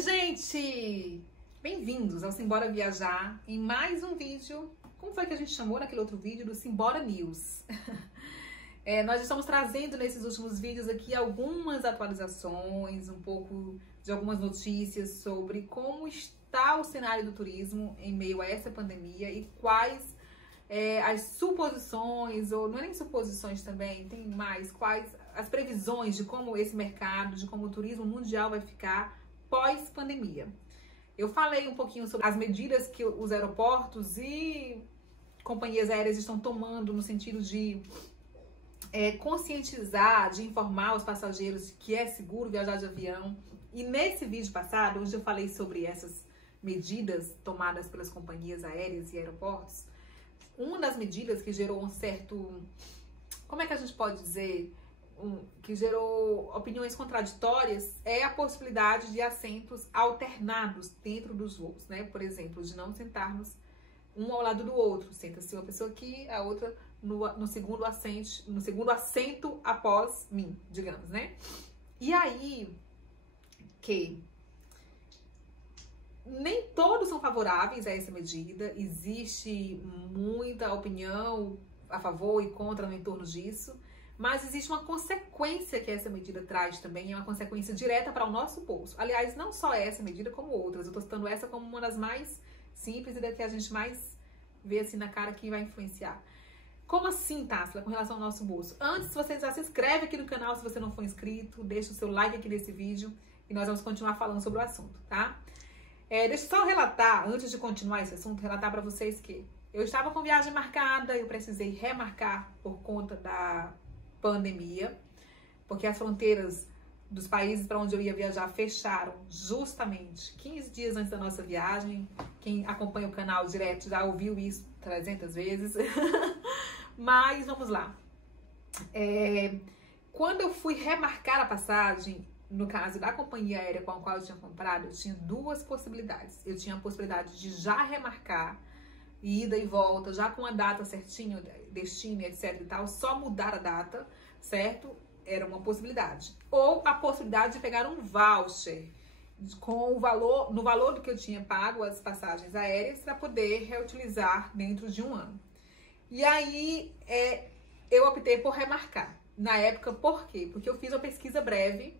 Oi, gente! Bem-vindos ao Simbora Viajar em mais um vídeo. Como foi que a gente chamou naquele outro vídeo? Do Simbora News. Nós estamos trazendo nesses últimos vídeos aqui algumas atualizações, um pouco de algumas notícias sobre como está o cenário do turismo em meio a essa pandemia e quais as suposições, ou não é nem suposições também, tem mais, quais as previsões de como esse mercado, de como o turismo mundial vai ficar pós-pandemia. Eu falei um pouquinho sobre as medidas que os aeroportos e companhias aéreas estão tomando no sentido de conscientizar, de informar os passageiros que é seguro viajar de avião. E nesse vídeo passado, onde eu falei sobre essas medidas tomadas pelas companhias aéreas e aeroportos, uma das medidas que gerou um certo, como é que a gente pode dizer, que gerou opiniões contraditórias é a possibilidade de assentos alternados dentro dos voos, né? Por exemplo, de não sentarmos um ao lado do outro. Senta-se uma pessoa aqui, a outra no segundo assento após mim, digamos, né? E aí que nem todos são favoráveis a essa medida, existe muita opinião a favor e contra no entorno disso, mas existe uma consequência que essa medida traz também, é uma consequência direta para o nosso bolso. Aliás, não só essa medida, como outras. Eu estou citando essa como uma das mais simples e da que a gente mais vê assim na cara que vai influenciar. Como assim, Tássila, com relação ao nosso bolso? Antes, você já se inscreve aqui no canal se você não for inscrito, deixa o seu like aqui nesse vídeo e nós vamos continuar falando sobre o assunto, tá? Deixa eu só relatar, antes de continuar esse assunto, relatar para vocês que eu estava com viagem marcada, eu precisei remarcar por conta da pandemia, porque as fronteiras dos países para onde eu ia viajar fecharam justamente 15 dias antes da nossa viagem. Quem acompanha o canal direto já ouviu isso 300 vezes. Mas vamos lá. Quando eu fui remarcar a passagem, no caso da companhia aérea com a qual eu tinha comprado, eu tinha duas possibilidades. Eu tinha a possibilidade de já remarcar, ida e volta, já com a data certinho, destino, etc e tal, só mudar a data, certo? Era uma possibilidade. Ou a possibilidade de pegar um voucher com o valor, no valor do que eu tinha pago as passagens aéreas para poder reutilizar dentro de um ano. E aí eu optei por remarcar. Na época, por quê? Porque eu fiz uma pesquisa breve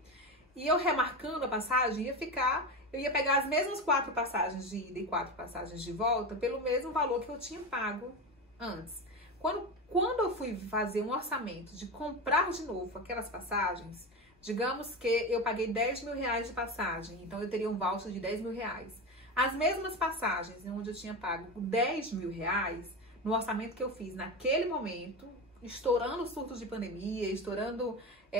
e eu remarcando a passagem eu ia pegar as mesmas 4 passagens de ida e 4 passagens de volta pelo mesmo valor que eu tinha pago antes. Quando eu fui fazer um orçamento de comprar de novo aquelas passagens, digamos que eu paguei 10 mil reais de passagem, então eu teria um voucher de 10 mil reais. As mesmas passagens onde eu tinha pago 10 mil reais, no orçamento que eu fiz naquele momento, estourando surtos de pandemia, estourando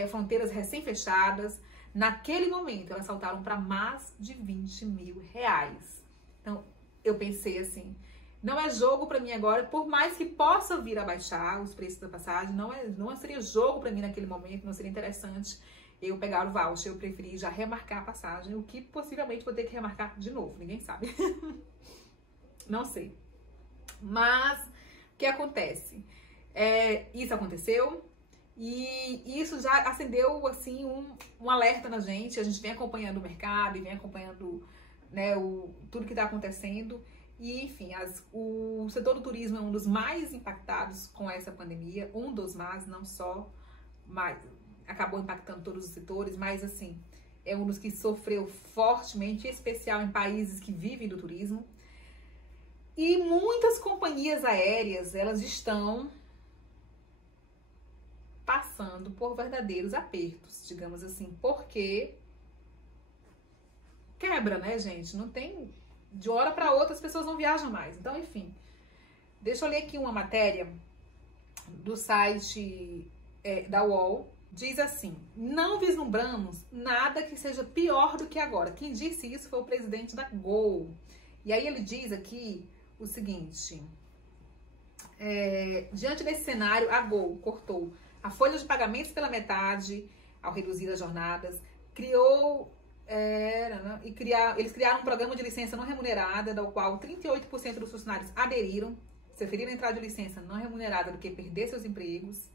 fronteiras recém-fechadas, naquele momento elas saltaram para mais de 20 mil reais. Então eu pensei assim, não é jogo para mim agora, por mais que possa vir a baixar os preços da passagem, não seria jogo para mim naquele momento, não seria interessante eu pegar o voucher, eu preferi já remarcar a passagem, o que possivelmente vou ter que remarcar de novo, ninguém sabe. Não sei. Mas o que acontece? Isso aconteceu e isso já acendeu assim um alerta na gente. A gente vem acompanhando o mercado e vem acompanhando, né, tudo que está acontecendo. E, enfim, o setor do turismo é um dos mais impactados com essa pandemia, um dos mais, não só, mas acabou impactando todos os setores, mas, assim, é um dos que sofreu fortemente, em especial em países que vivem do turismo. E muitas companhias aéreas, elas estão passando por verdadeiros apertos, digamos assim, porque quebra, né, gente? Não tem... De uma hora para outra as pessoas não viajam mais. Então, enfim, deixa eu ler aqui uma matéria do site da UOL. Diz assim: não vislumbramos nada que seja pior do que agora. Quem disse isso foi o presidente da Gol. E aí ele diz aqui o seguinte: diante desse cenário, a Gol cortou a folha de pagamentos pela metade ao reduzir as jornadas, eles criaram um programa de licença não remunerada, do qual 38% dos funcionários aderiram, preferiram entrar de licença não remunerada do que perder seus empregos.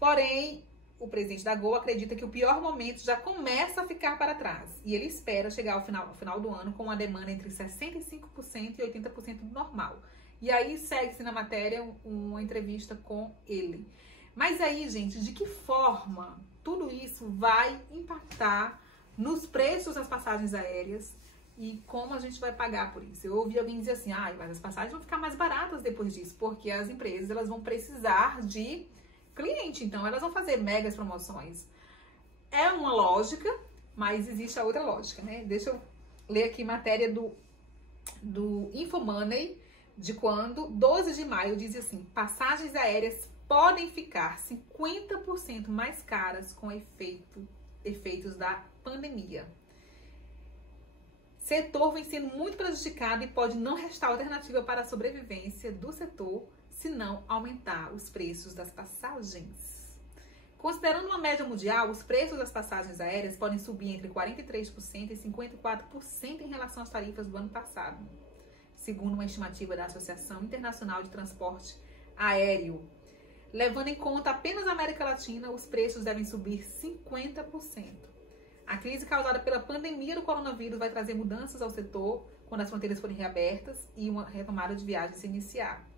Porém, o presidente da Gol acredita que o pior momento já começa a ficar para trás. E ele espera chegar ao final do ano com uma demanda entre 65% e 80% do normal. E aí segue-se na matéria uma entrevista com ele. Mas aí, gente, de que forma tudo isso vai impactar nos preços das passagens aéreas e como a gente vai pagar por isso? Eu ouvi alguém dizer assim, mas as passagens vão ficar mais baratas depois disso, porque as empresas elas vão precisar de cliente, então elas vão fazer megas promoções. É uma lógica, mas existe a outra lógica, né? Deixa eu ler aqui matéria do Infomoney, de quando, 12 de maio, diz assim, passagens aéreas podem ficar 50% mais caras com efeitos da pandemia. Setor vem sendo muito prejudicado e pode não restar alternativa para a sobrevivência do setor se não aumentar os preços das passagens. Considerando uma média mundial, os preços das passagens aéreas podem subir entre 43% e 54% em relação às tarifas do ano passado, segundo uma estimativa da Associação Internacional de Transporte Aéreo. Levando em conta apenas a América Latina, os preços devem subir 50%. A crise causada pela pandemia do coronavírus vai trazer mudanças ao setor quando as fronteiras forem reabertas e uma retomada de viagens se iniciar.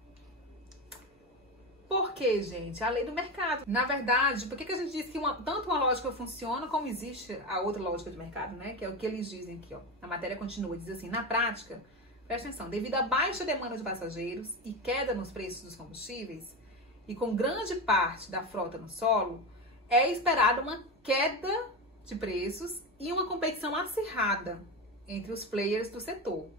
Por quê, gente? A lei do mercado. Na verdade, por que a gente diz que tanto uma lógica funciona como existe a outra lógica de mercado, né? Que é o que eles dizem aqui, ó. A matéria continua, diz assim, na prática, presta atenção, devido à baixa demanda de passageiros e queda nos preços dos combustíveis, e com grande parte da frota no solo, é esperada uma queda de preços e uma competição acirrada entre os players do setor.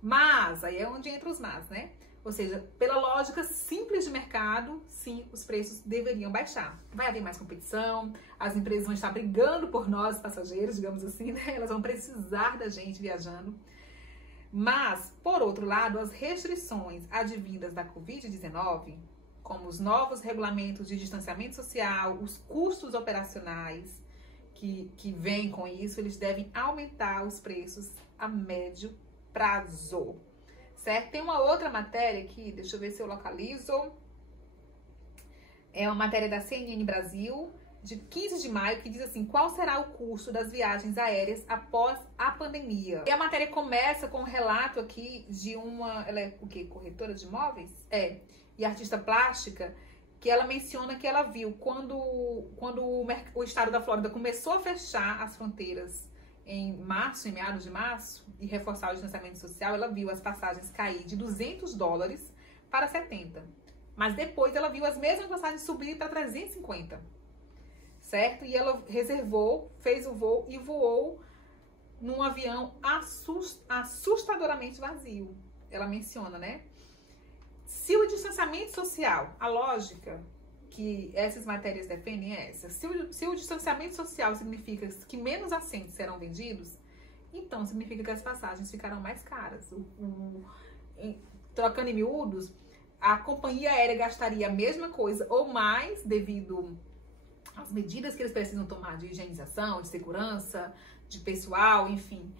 Mas, aí é onde entra os mas, né? Ou seja, pela lógica simples de mercado, sim, os preços deveriam baixar. Vai haver mais competição, as empresas vão estar brigando por nós, passageiros, digamos assim, né? Elas vão precisar da gente viajando. Mas, por outro lado, as restrições advindas da Covid-19, como os novos regulamentos de distanciamento social, os custos operacionais que vêm com isso, eles devem aumentar os preços a médio prazo. Certo? Tem uma outra matéria aqui, deixa eu ver se eu localizo. É uma matéria da CNN Brasil, de 15 de maio, que diz assim, qual será o custo das viagens aéreas após a pandemia? E a matéria começa com um relato aqui de ela é o quê? Corretora de imóveis? E artista plástica, que ela menciona que ela viu quando o estado da Flórida começou a fechar as fronteiras em meados de março, e reforçar o distanciamento social, ela viu as passagens cair de $200 para 70. Mas depois ela viu as mesmas passagens subirem para 350. Certo? E ela reservou, fez o voo e voou num avião assustadoramente vazio. Ela menciona, né? Se o distanciamento social, a lógica que essas matérias defendem é essa. Se o distanciamento social significa que menos assentos serão vendidos, então significa que as passagens ficarão mais caras. Trocando em miúdos, a companhia aérea gastaria a mesma coisa ou mais devido às medidas que eles precisam tomar de higienização, de segurança, de pessoal, enfim,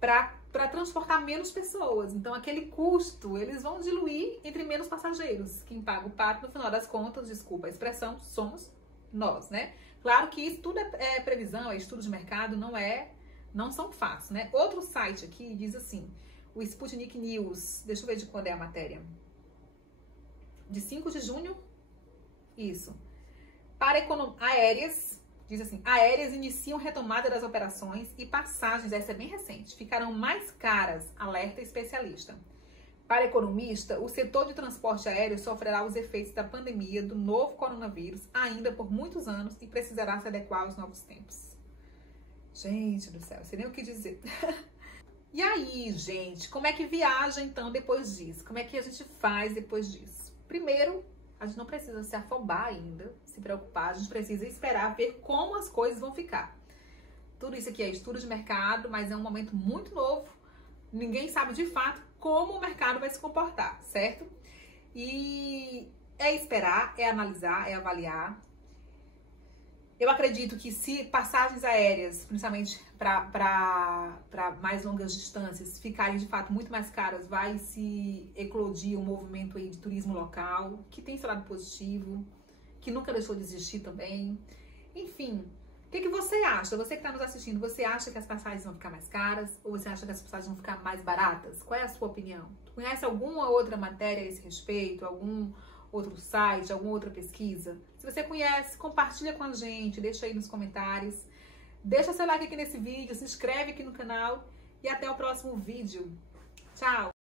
para transportar menos pessoas. Então, aquele custo, eles vão diluir entre menos passageiros. Quem paga o pato, no final das contas, desculpa a expressão, somos nós, né? Claro que isso tudo é previsão, é estudo de mercado, não são fáceis, né? Outro site aqui diz assim, o Sputnik News, deixa eu ver de quando é a matéria. De 5 de junho? Isso. Para aéreas, diz assim, aéreas iniciam retomada das operações e passagens, essa é bem recente, ficarão mais caras, alerta especialista. Para economista, o setor de transporte aéreo sofrerá os efeitos da pandemia do novo coronavírus ainda por muitos anos e precisará se adequar aos novos tempos. Gente do céu, não sei nem o que dizer. E aí, gente, como é que viaja então depois disso? Como é que a gente faz depois disso? Primeiro, a gente não precisa se afobar ainda, se preocupar, a gente precisa esperar ver como as coisas vão ficar. Tudo isso aqui é estudo de mercado, mas é um momento muito novo, ninguém sabe de fato como o mercado vai se comportar, certo? E é esperar, é analisar, é avaliar. Eu acredito que se passagens aéreas, principalmente para mais longas distâncias, ficarem de fato muito mais caras, vai se eclodir um movimento aí de turismo local, que tem esse lado positivo. que nunca deixou de existir também. Enfim, o que você acha? Você que está nos assistindo, você acha que as passagens vão ficar mais caras? Ou você acha que as passagens vão ficar mais baratas? Qual é a sua opinião? Tu conhece alguma outra matéria a esse respeito? Algum outro site? Alguma outra pesquisa? Se você conhece, compartilha com a gente, deixa aí nos comentários. Deixa seu like aqui nesse vídeo, se inscreve aqui no canal e até o próximo vídeo. Tchau!